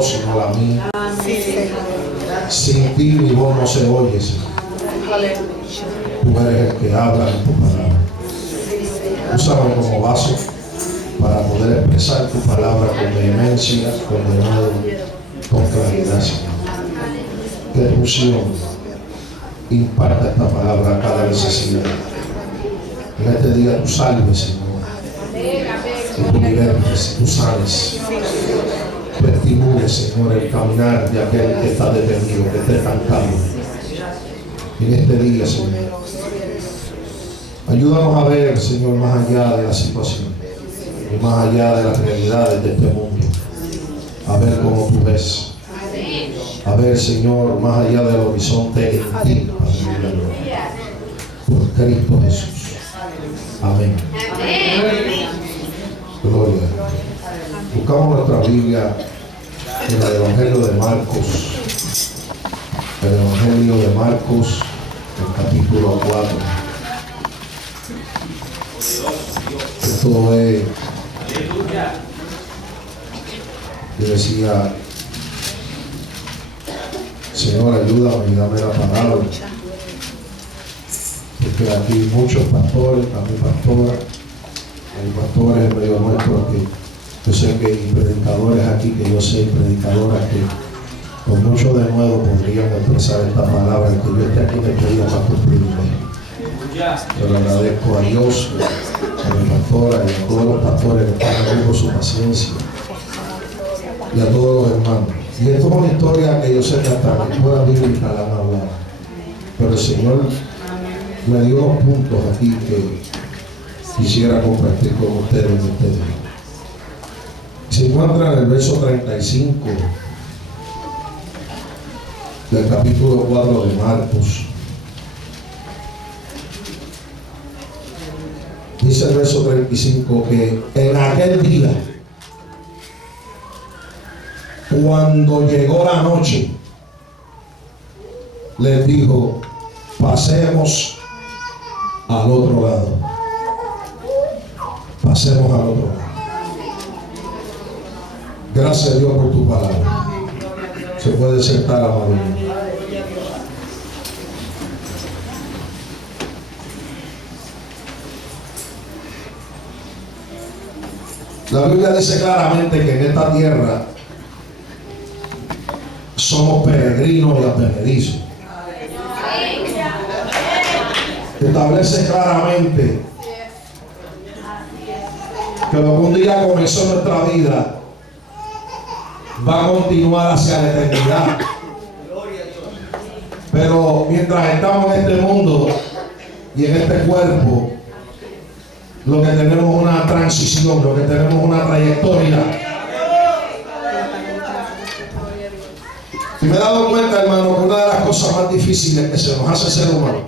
sino la mía. Sin ti mi voz no se oye, Señor. Tú eres el que habla en tu palabra. Úsame como vaso para poder expresar tu palabra con vehemencia, con denuedo, con claridad, Señor. Que tu unción imparta esta palabra a cada necesidad. En este día tú salves, Señor. Que tú libertes, tú sanes. Tú estimules, Señor, el caminar de aquel que está detenido, que está estancado. En este día, Señor, ayúdanos a ver, Señor, más allá de la situación y más allá de las realidades de este mundo, a ver como tú ves, a ver, Señor, más allá del horizonte en ti, por Cristo Jesús. Amén. Gloria. Buscamos nuestra Biblia en el Evangelio de Marcos. El Evangelio de Marcos, el capítulo 4. Esto es, yo decía, Señor, ayúdame y dame la palabra. Porque aquí muchos pastores, también pastoras, hay pastores en medio nuestro que yo sé que hay predicadores aquí, que yo sé, predicadoras que con mucho de nuevo podrían expresar esta palabra, que yo esté aquí en este día para cumplirme. Yo le agradezco a Dios, a mi pastora y a todos los pastores que están aquí por su paciencia, y a todos los hermanos. Y esto es una historia que yo sé que hasta la escuela bíblica la han hablado, pero el Señor me dio unos puntos aquí que quisiera compartir con ustedes en este día. Se encuentra en el verso 35 del capítulo 4 de Marcos. Dice el verso 35 que en aquel día, cuando llegó la noche, les dijo: pasemos al otro lado. Pasemos al otro lado. Gracias a Dios por tu palabra. Se puede sentar, amado. La Biblia dice claramente que en esta tierra somos peregrinos y advenedizos. Establece claramente que lo que un día comenzó nuestra vida va a continuar hacia la eternidad. Pero mientras estamos en este mundo y en este cuerpo, lo que tenemos es una transición, lo que tenemos es una trayectoria. Y me he dado cuenta, hermano, que una de las cosas más difíciles que se nos hace ser humano,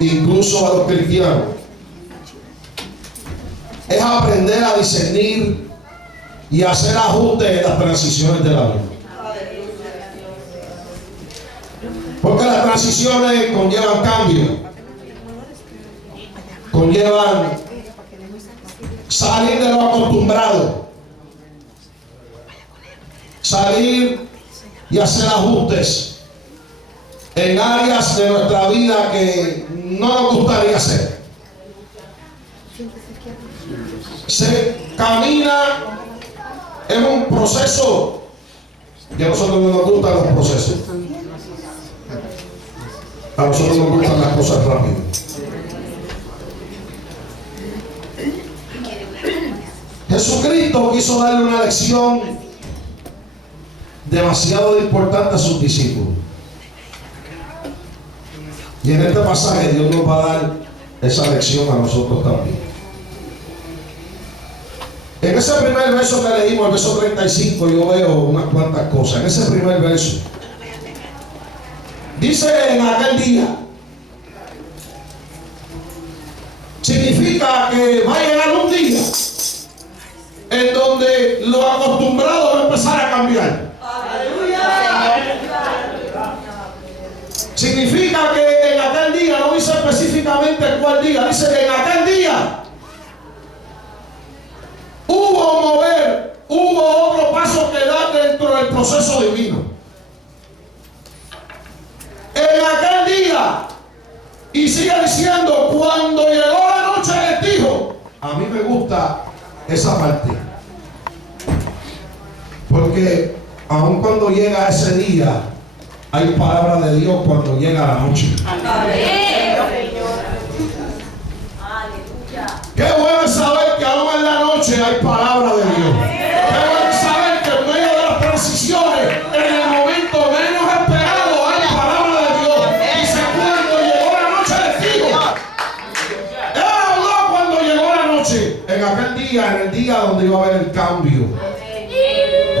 incluso a los cristianos, es aprender a discernir y hacer ajustes en las transiciones de la vida. Porque las transiciones conllevan cambios, conllevan salir de lo acostumbrado, salir y hacer ajustes en áreas de nuestra vida que no nos gustaría hacer. Se camina en un proceso que a nosotros no nos gustan los procesos. A nosotros nos gustan las cosas rápidas. Jesucristo quiso darle una lección demasiado importante a sus discípulos. Y en este pasaje Dios nos va a dar esa lección a nosotros también. En ese primer verso que leímos, el verso 35, yo veo unas cuantas cosas. En ese primer verso dice: en aquel día. Significa que va a llegar un día en donde lo acostumbrado va a empezar a cambiar. Significa que en aquel día, no dice específicamente cuál día, dice que en aquel día hubo mover, hubo otro el proceso divino. En aquel día, y sigue diciendo, cuando llegó la noche les dijo. A mí me gusta esa parte, porque aun cuando llega ese día, hay palabra de Dios cuando llega la noche. Qué bueno saber que aún en la noche hay palabra de Dios. Qué bueno saber que en medio de las transiciones, en el momento menos esperado, hay palabra de Dios. Dice, cuando llegó la noche les digo. Él habló cuando llegó la noche. En aquel día, en el día donde iba a haber el cambio.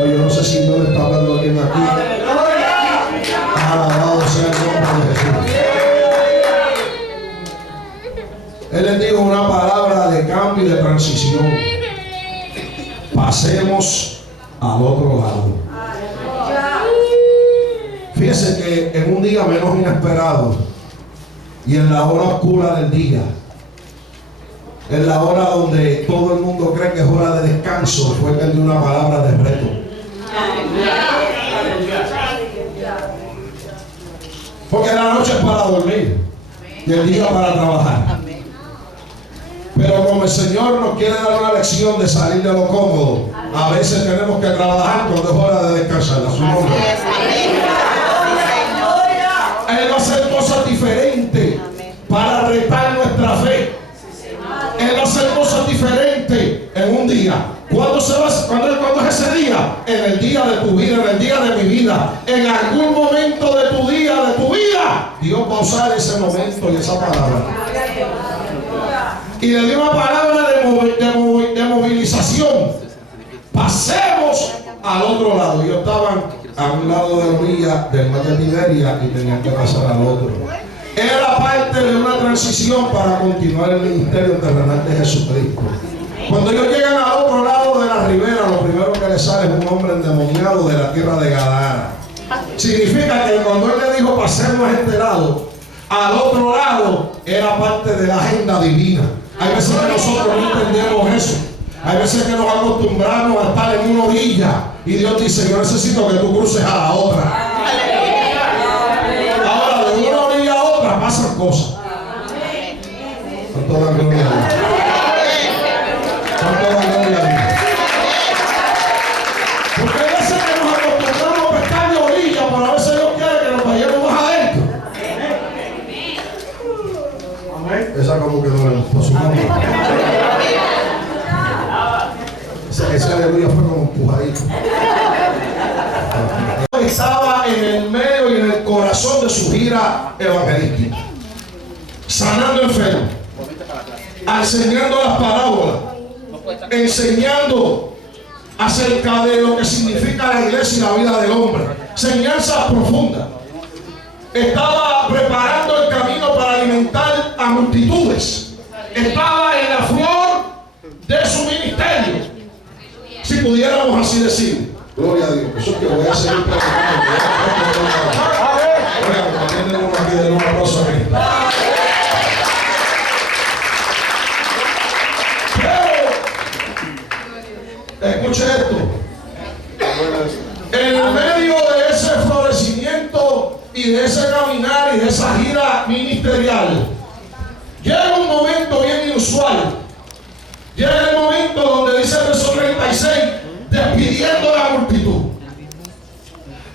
Oye, yo no sé si Dios le está hablando a alguien aquí. Alabado sea el nombre de Jesús. Él les dijo una palabra de cambio y de transición. Pasemos al otro lado. Fíjese que en un día menos inesperado y en la hora oscura del día, en la hora donde todo el mundo cree que es hora de descanso, fue que él dio una palabra de reto. Porque la noche es para dormir y el día para trabajar. Pero como el Señor nos quiere dar una lección de salir de lo cómodo, a veces tenemos que trabajar cuando es hora de descansar. A su nombre. Él va a hacer cosas diferentes para retar nuestra fe. Él va a hacer cosas diferentes en un día. ¿Cuándo es ese día? En el día de tu vida, en el día de mi vida. En algún momento de tu día, de tu vida, Dios va a usar ese momento y esa palabra. Y le dio una palabra de movilización. Pasemos al otro lado. Ellos estaban a un lado de la orilla del mar de Tiberia y tenían que pasar al otro. Era parte de una transición para continuar el ministerio terrenal de Jesucristo. Cuando ellos llegan al otro lado de la ribera, lo primero que les sale es un hombre endemoniado de la tierra de Gadara. Significa que cuando él le dijo pasemos a este lado, al otro lado era parte de la agenda divina. Hay veces que nosotros no entendemos eso. Hay veces que nos acostumbramos a estar en una orilla y Dios dice, yo necesito que tú cruces a la otra. Ahora, de una orilla a otra pasan cosas. Con toda la gloria a Dios. Con toda la gloria a Dios. Porque hay veces que nos acostumbramos a pescar de orilla, pero a veces Dios quiere que nos vayamos más adentro. Esa como que no le gustó su nombre. Ese aleluya fue como empujadito. Estaba en el medio y en el corazón de su gira evangelística, sanando enfermos, enseñando las parábolas, enseñando acerca de lo que significa la iglesia y la vida del hombre, enseñanzas profundas. Estaba preparando el camino para alimentar a multitudes. Estaba en la flor de su ministerio, si pudiéramos así decir. Gloria a Dios. Eso es que voy a seguir predicando. Oigan, tienen uno aquí de un aplauso a Cristo. Pero, escuche esto. En el medio de ese florecimiento y de ese caminar y de esa gira ministerial, llega un momento bien inusual. Llega el momento donde dice el verso 36, despidiendo a la multitud.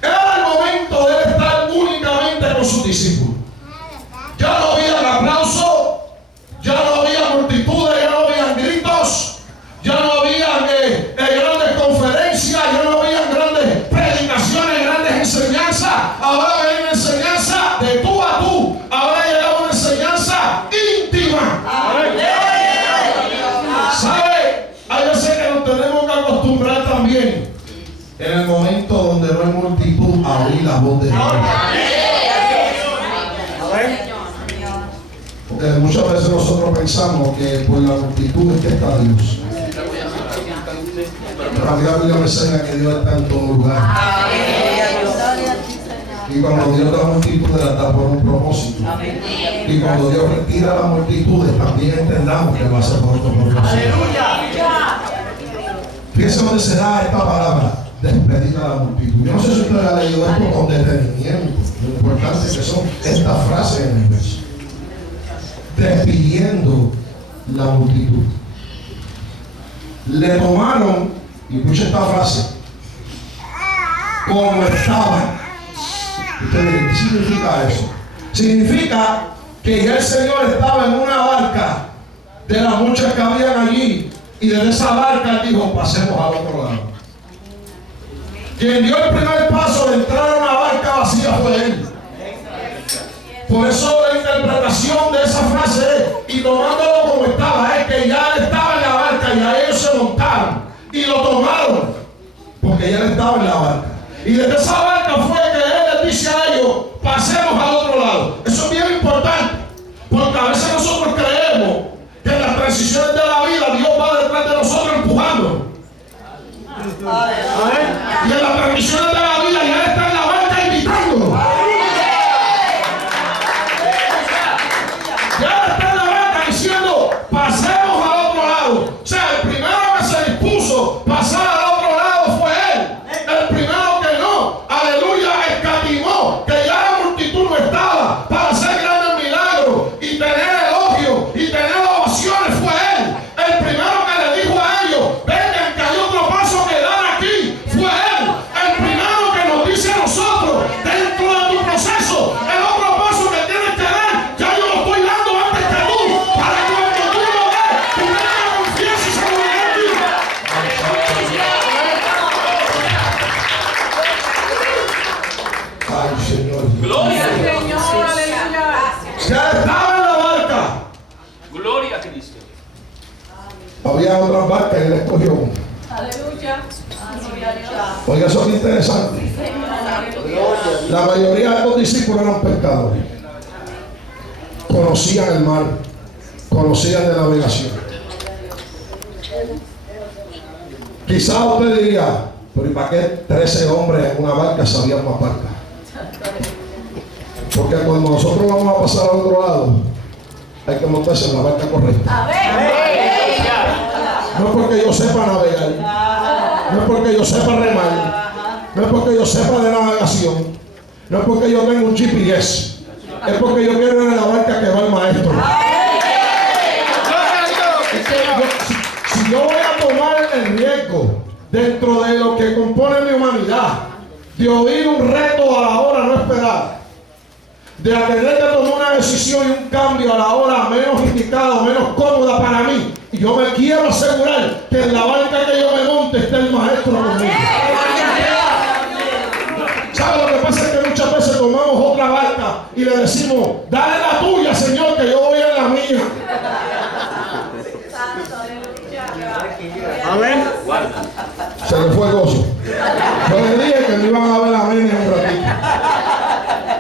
Era el momento de estar únicamente con sus discípulos. Ya no había aplausos, ya no había multitudes, ya no había gritos, ya no había grandes conferencias, ya no había grandes predicaciones, grandes enseñanzas. Ahora hay una enseñanza de tú a tú. Ahora llega una enseñanza íntima. ¿Sabe? Hay veces que nos tenemos que acostumbrar también, en el momento donde no hay multitud, a oír la voz de Dios. Porque muchas veces nosotros pensamos que por la multitud es que está Dios. Pero a mí la Biblia me enseña que Dios está en todo lugar. Y cuando Dios da multitudes, la da por un propósito. Y cuando Dios retira las multitudes, también entendamos que va a ser por otro propósito. Fíjense dónde se da esta palabra. despedir a la multitud. Yo no sé si usted ha leído esto con detenimiento, lo importante que son estas frases en el verso. Despidiendo la multitud. Le tomaron, y escucha esta frase, como estaba. Usted dice, ¿qué significa eso? Significa que ya el Señor estaba en una barca de las muchas que habían allí, y desde esa barca dijo, pasemos al otro lado. Quien dio el primer paso de entrar a una barca vacía fue Él. Por eso la interpretación de esa frase es, y tomándolo como estaba, es que ya Él estaba en la barca, y ya ellos se montaron y lo tomaron, porque ya Él estaba en la barca. Y desde esa barca fue que Él les dice a ellos, pasemos al otro lado. Eso es bien importante, porque a veces nosotros creemos que en las transiciones de la vida Dios va detrás de nosotros empujando. Y en las transiciones de la vida ya está en la barca invitándonos. Ya está en la barca diciendo, pasemos al otro lado. O sea, el primero que se dispuso pasar al otro lado fue Él. El primero que no, aleluya, escatimó, que ya la multitud no estaba para hacer grandes milagros y tener elogios y tener ovaciones, fue Él. El primero que le dijo a ellos, vengan que hay otro paso que dar aquí, fue Él. El primero que nos dice a nosotros, dentro de tu proceso, el otro paso que tienes que dar, ya yo lo estoy dando antes que tú, para que cuando tú lo des, tú tengas confianza y seguridad en ti. Ay, Señor. Gloria a Dios. Señor, aleluya. Ya estaba en la barca. Gloria a Cristo. Había otras barcas y Él escogió una. Aleluya. Gloria a Dios. Oiga, eso es interesante. La mayoría de estos discípulos eran pescadores. Conocían el mar, conocían de navegación. Quizás usted diría, pero ¿y para qué 13 hombres en una barca sabían más barca? Porque cuando nosotros vamos a pasar al otro lado, hay que montarse en la barca correcta. No es porque yo sepa navegar, no es porque yo sepa remar, no es porque yo sepa de navegación, no es porque yo tengo un GPS, es porque yo quiero ir en la barca que va el maestro. Es que si yo voy a tomar el riesgo dentro de lo que compone mi humanidad, de oír un reto a la hora no esperada, de tener que tomar una decisión y un cambio a la hora menos indicada, menos cómoda para mí, y yo me quiero asegurar que en la barca que yo me monte esté el maestro conmigo. ¿Sabe lo que pasa? Es que muchas veces tomamos otra barca y le decimos, dale la tuya, Señor, que yo voy en la mía. Amén. Se le fue el gozo. Yo le dije que me iban a ver a mí en un ratito.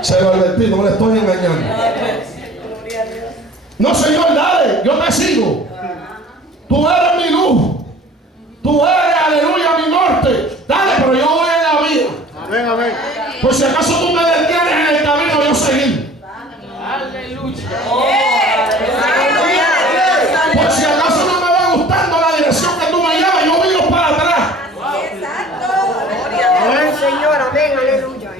Se lo advertí, no le estoy engañando. No, Señor, dale, yo te sigo. Tú eres mi luz. Tú eres, aleluya, mi norte. Dale, pero yo voy en la vida. Amén, amén. Por si acaso tú me detienes en el camino, yo seguir. Aleluya. Por si acaso no me va gustando la dirección que tú me llevas, yo miro para atrás. Amén, Señor, amén, aleluya.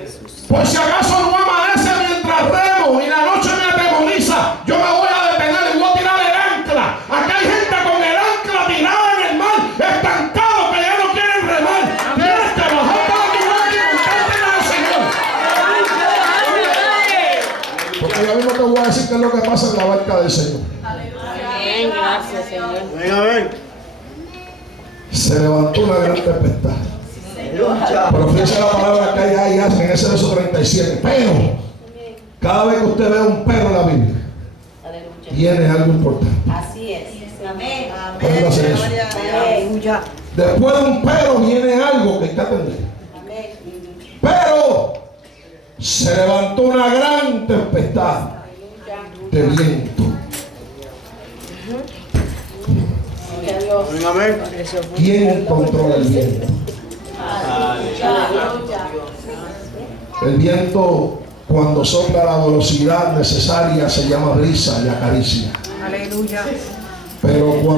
Por si acaso no amanece mientras remo y la noche me atemoriza, yo me voy a detener y voy a tirar el ancla. Aquí hay gente con el ancla tirada en el mar, estancado, que ya no quieren remar. Tienes que bajar para tu barco y montarte en el Señor. Porque yo mismo te voy a decir qué es lo que pasa en la barca del Señor. Amén, gracias, Señor. Amén, amén. Se levantó una gran tempestad. Pero fíjense la palabra que hay ahí en ese verso 37. Pero, cada vez que usted ve un pero en la Biblia, tiene algo importante. Así es. Amén. Póngase eso. Aleluya. Después de un pero viene algo que hay que atender. Pero se levantó una gran tempestad de viento. Amén, amén. ¿Quién controla el viento? El viento, cuando sopla a la velocidad necesaria, se llama brisa y acaricia. Aleluya. Pero cuando